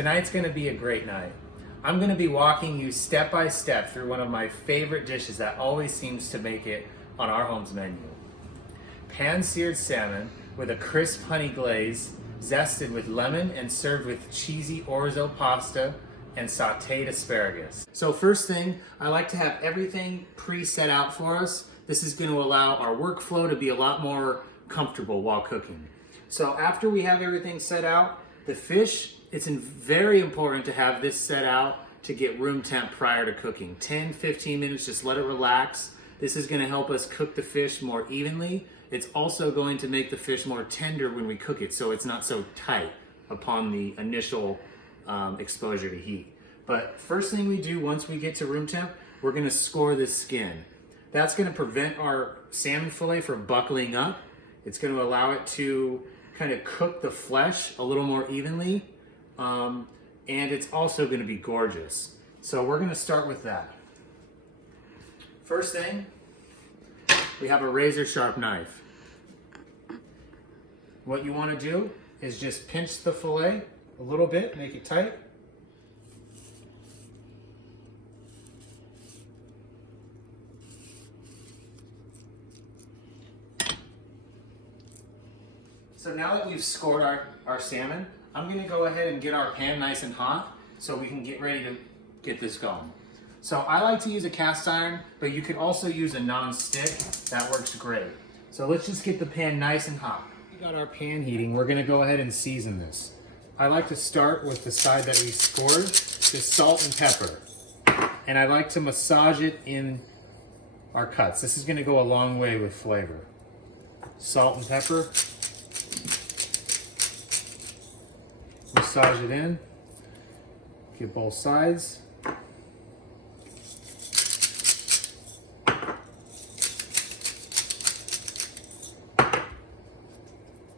Tonight's gonna be a great night. I'm gonna be walking you step by step through one of my favorite dishes that always seems to make it on our home's menu. Pan-seared salmon with a crisp honey glaze, zested with lemon and served with cheesy orzo pasta and sauteed asparagus. So first thing, I like to have everything pre-set out for us. This is going to allow our workflow to be a lot more comfortable while cooking. So after we have everything set out, the fish, it's very important to have this set out to get room temp prior to cooking. 10-15 minutes, just let it relax. This is going to help us cook the fish more evenly. It's also going to make the fish more tender when we cook it, so it's not so tight upon the initial exposure to heat. But first thing we do once we get to room temp, we're going to score this skin. That's going to prevent our salmon fillet from buckling up. It's going to allow it to kind of cook the flesh a little more evenly, and it's also going to be gorgeous. So we're going to start with that. First thing, we have a razor sharp knife. What you want to do is just pinch the fillet a little bit, make it tight. So now that we've scored our salmon, I'm going to go ahead and get our pan nice and hot so we can get ready to get this going. So I like to use a cast iron, but you could also use a non-stick. That works great. So let's just get the pan nice and hot. We got our pan heating. We're going to go ahead and season this. I like to start with the side that we scored, just salt and pepper. And I like to massage it in our cuts. This is going to go a long way with flavor. Salt and pepper. Massage it in. Get both sides.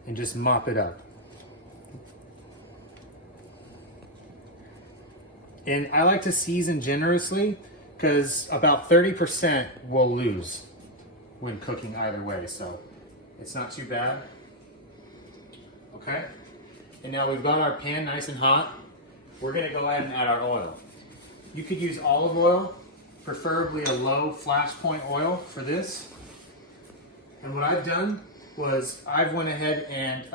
And just mop it up. And I like to season generously because about 30% we'll lose when cooking either way, so it's not too bad. Okay, and now we've got our pan nice and hot. We're gonna go ahead and add our oil. You could use olive oil, preferably a low flash point oil for this. And what I've done was I've went ahead and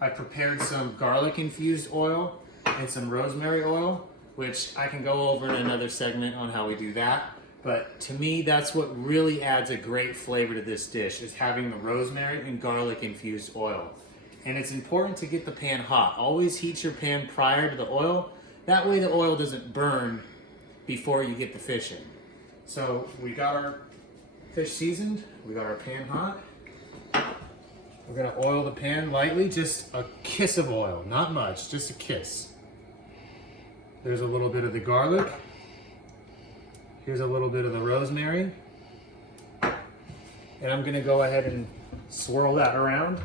I prepared some garlic infused oil and some rosemary oil, which I can go over in another segment on how we do that. But to me, that's what really adds a great flavor to this dish, is having the rosemary and garlic infused oil. And it's important to get the pan hot. Always heat your pan prior to the oil. That way the oil doesn't burn before you get the fish in. So we got our fish seasoned, we got our pan hot. We're gonna oil the pan lightly, just a kiss of oil, not much, just a kiss. There's a little bit of the garlic. Here's a little bit of the rosemary. And I'm gonna go ahead and swirl that around.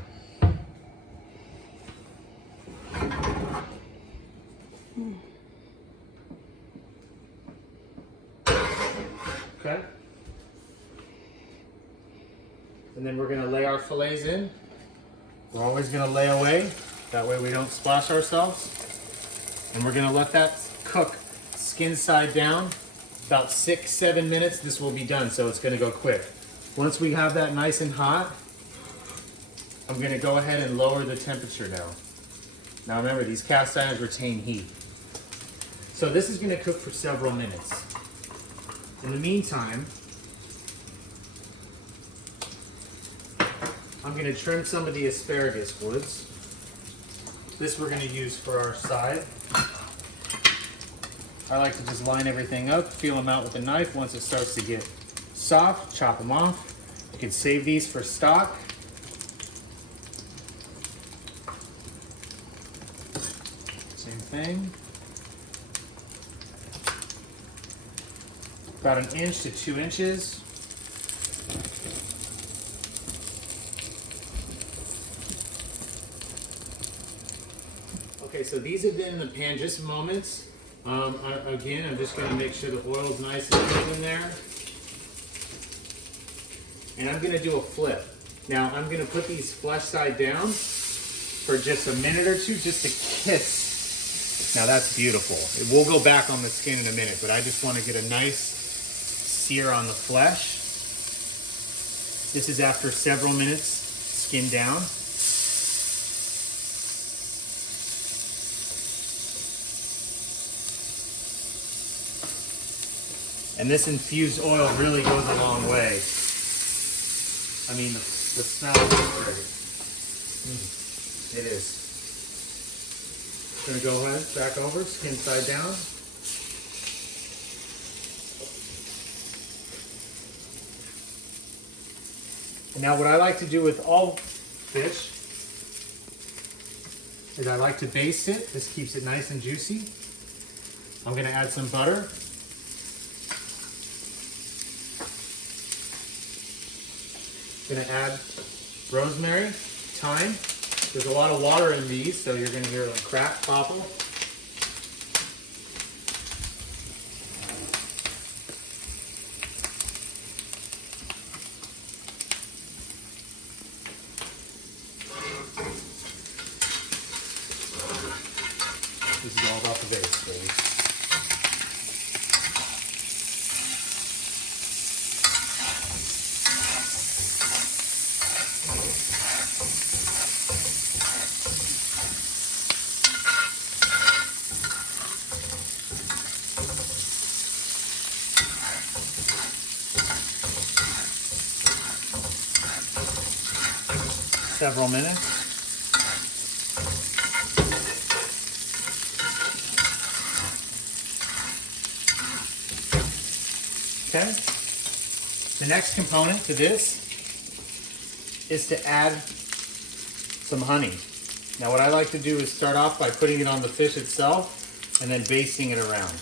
Okay. And then we're gonna lay our fillets in. We're always gonna lay away, that way we don't splash ourselves. And we're gonna let that cook skin side down. About 6-7 minutes, this will be done, so it's gonna go quick. Once we have that nice and hot, I'm gonna go ahead and lower the temperature down. Now remember, these cast irons retain heat. So this is gonna cook for several minutes. In the meantime, I'm going to trim some of the asparagus woods. This we're going to use for our side. I like to just line everything up, feel them out with a knife. Once it starts to get soft, chop them off. You can save these for stock. Same thing. About 1 inch to 2 inches. Okay, so these have been in the pan just moments. Again, I'm just going to make sure the oil's nice and good in there. And I'm going to do a flip. Now, I'm going to put these flesh side down for just a minute or two, just to kiss Now that's beautiful. We'll go back on the skin in a minute, but I just want to get a nice sear on the flesh. This is after several minutes, skin down. And this infused oil really goes a long way. I mean, the smell is great. It is. Gonna go ahead, back over, skin side down. And now what I like to do with all fish is I like to baste it. This keeps it nice and juicy. I'm gonna add some butter. Gonna add rosemary, thyme. There's a lot of water in these, so you're gonna hear a crack, popple. This is all about the base, baby. Several minutes. Okay. The next component to this is to add some honey. Now what I like to do is start off by putting it on the fish itself and then basting it around.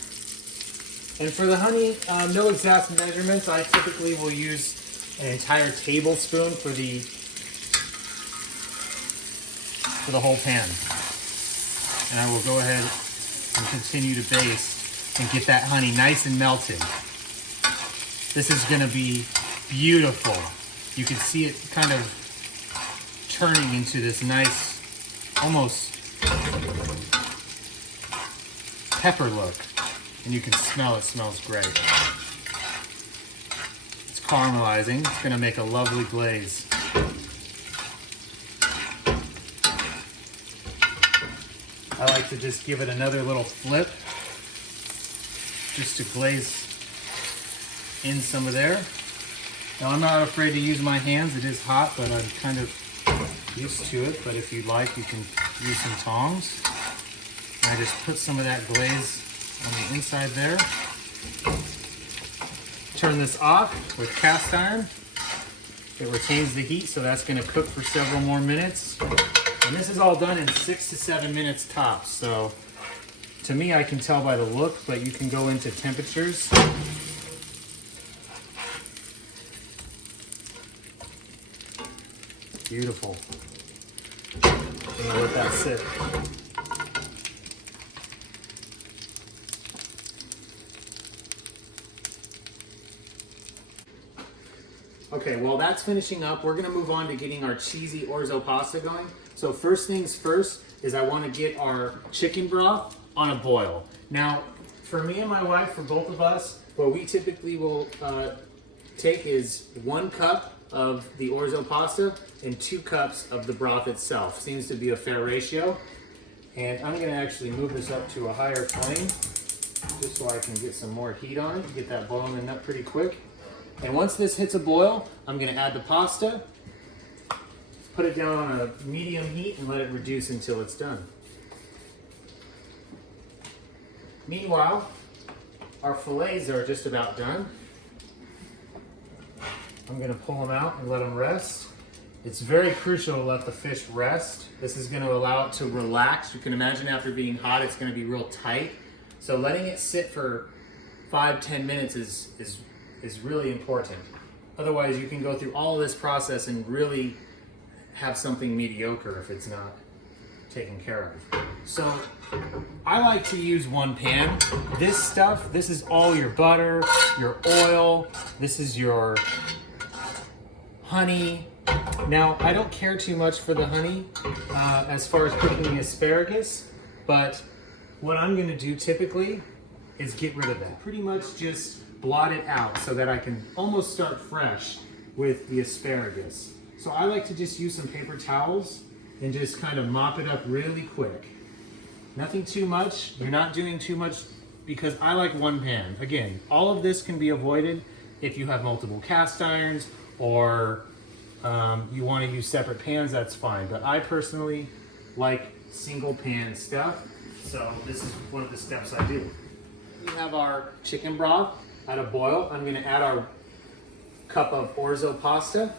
And for the honey, no exact measurements. I typically will use an entire tablespoon for the whole pan. And I will go ahead and continue to baste and get that honey nice and melted. This is gonna be beautiful. You can see it kind of turning into this nice, almost pepper look. And you can smell it smells great. It's caramelizing. It's gonna make a lovely glaze. I like to just give it another little flip just to glaze in some of there. Now I'm not afraid to use my hands. It is hot, but I'm kind of used to it. But if you'd like, you can use some tongs. And I just put some of that glaze on the inside there. Turn this off with cast iron. It retains the heat, so that's going to cook for several more minutes. And this is all done in 6 to 7 minutes tops. So to me, I can tell by the look, but you can go into temperatures. Beautiful. I'm gonna let that sit. Okay, while that's finishing up, we're gonna move on to getting our cheesy orzo pasta going. So first things first is I wanna get our chicken broth on a boil. Now, for me and my wife, for both of us, what we typically will take is 1 cup of the orzo pasta and 2 cups of the broth itself. Seems to be a fair ratio. And I'm gonna actually move this up to a higher flame just so I can get some more heat on it, get that boiling up pretty quick. And once this hits a boil, I'm gonna add the pasta, put it down on a medium heat and let it reduce until it's done. Meanwhile, our fillets are just about done. I'm gonna pull them out and let them rest. It's very crucial to let the fish rest. This is gonna allow it to relax. You can imagine after being hot, it's gonna be real tight. So letting it sit for 5-10 minutes is really important. Otherwise, you can go through all of this process and really have something mediocre if it's not taken care of. So I like to use 1 pan. This stuff, this is all your butter, your oil, this is your honey. Now, I don't care too much for the honey as far as cooking the asparagus, but what I'm gonna do typically is get rid of that. Pretty much just blot it out so that I can almost start fresh with the asparagus. So I like to just use some paper towels and just kind of mop it up really quick. Nothing too much. You're not doing too much because I like one pan. Again, all of this can be avoided if you have multiple cast irons or you want to use separate pans, that's fine. But I personally like single pan stuff. So this is one of the steps I do. We have our chicken broth at a boil. I'm going to add our cup of orzo pasta.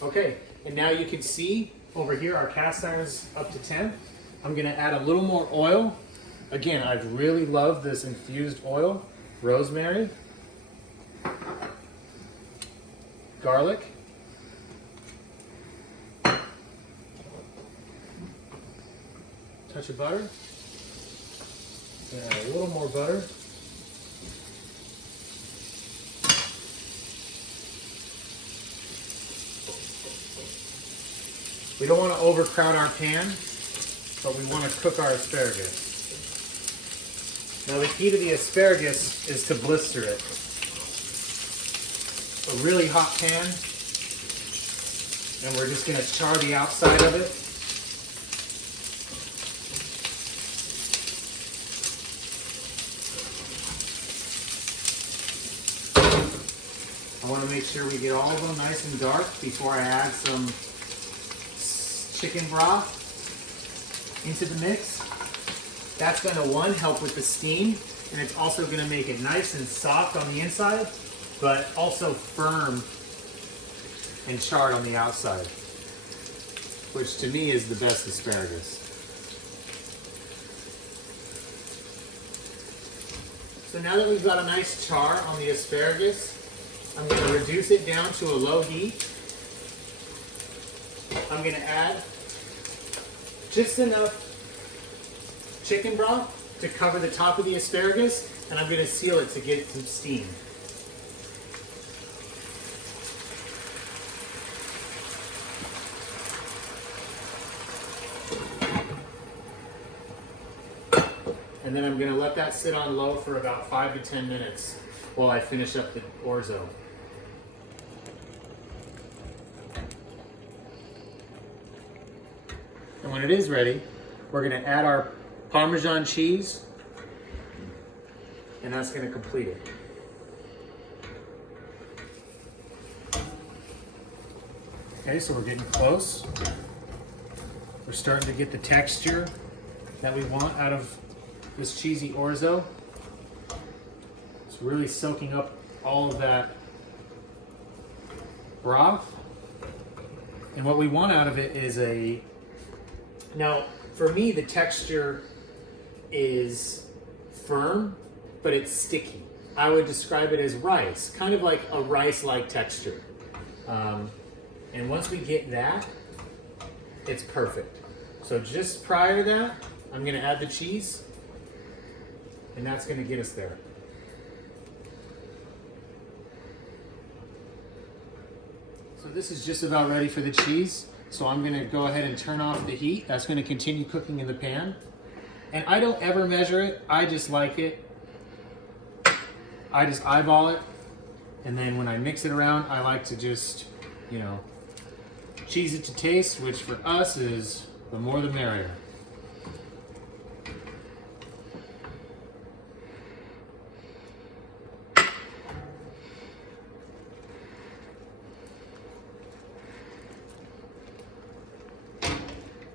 Okay, and now you can see over here our cast iron's up to 10. I'm gonna add a little more oil. Again, I really love this infused oil. Rosemary, garlic, touch of butter, and add a little more butter. We don't want to overcrowd our pan, but we want to cook our asparagus. Now the key to the asparagus is to blister it. A really hot pan, and we're just going to char the outside of it. I want to make sure we get all of them nice and dark before I add some chicken broth into the mix. That's going to, one, help with the steam, and it's also going to make it nice and soft on the inside, but also firm and charred on the outside, which to me is the best asparagus. So now that we've got a nice char on the asparagus, I'm going to reduce it down to a low heat. I'm going to add just enough chicken broth to cover the top of the asparagus, and I'm going to seal it to get some steam. And then I'm going to let that sit on low for about 5 to 10 minutes while I finish up the orzo. And when it is ready, we're going to add our Parmesan cheese, and that's going to complete it. Okay, so we're getting close. We're starting to get the texture that we want out of this cheesy orzo. It's really soaking up all of that broth. And what we want out of it is now for me the texture is firm, but it's sticky. I would describe it as rice, kind of like a rice-like texture. And once we get that, it's perfect. So just prior to that, I'm gonna add the cheese, and that's gonna get us there. So this is just about ready for the cheese. So I'm gonna go ahead and turn off the heat. That's gonna continue cooking in the pan. And I don't ever measure it, I just like it. I just eyeball it. And then when I mix it around, I like to just, cheese it to taste, which for us is the more the merrier.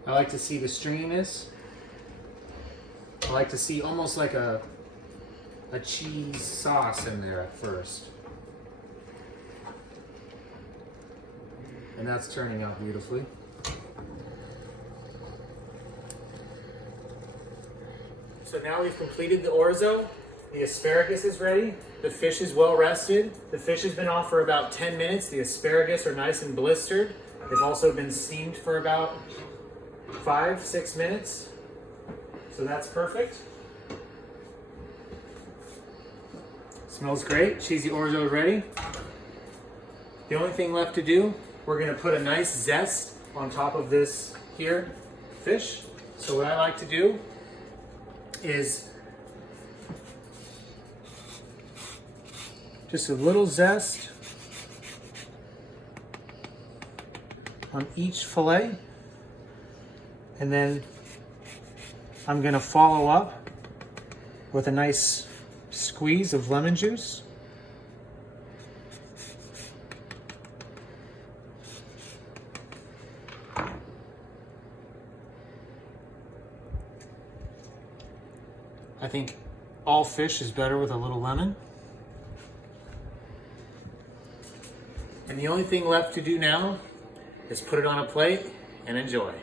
I like to see the stringiness. I like to see almost like a cheese sauce in there at first. And that's turning out beautifully. So now we've completed the orzo. The asparagus is ready. The fish is well rested. The fish has been off for about 10 minutes. The asparagus are nice and blistered. They've also been steamed for about 5-6 minutes. So that's perfect. Smells great. Cheesy orzo ready. The only thing left to do, we're going to put a nice zest on top of this here. fish. So what I like to do is just a little zest on each fillet, and then I'm going to follow up with a nice squeeze of lemon juice. I think all fish is better with a little lemon. And the only thing left to do now is put it on a plate and enjoy.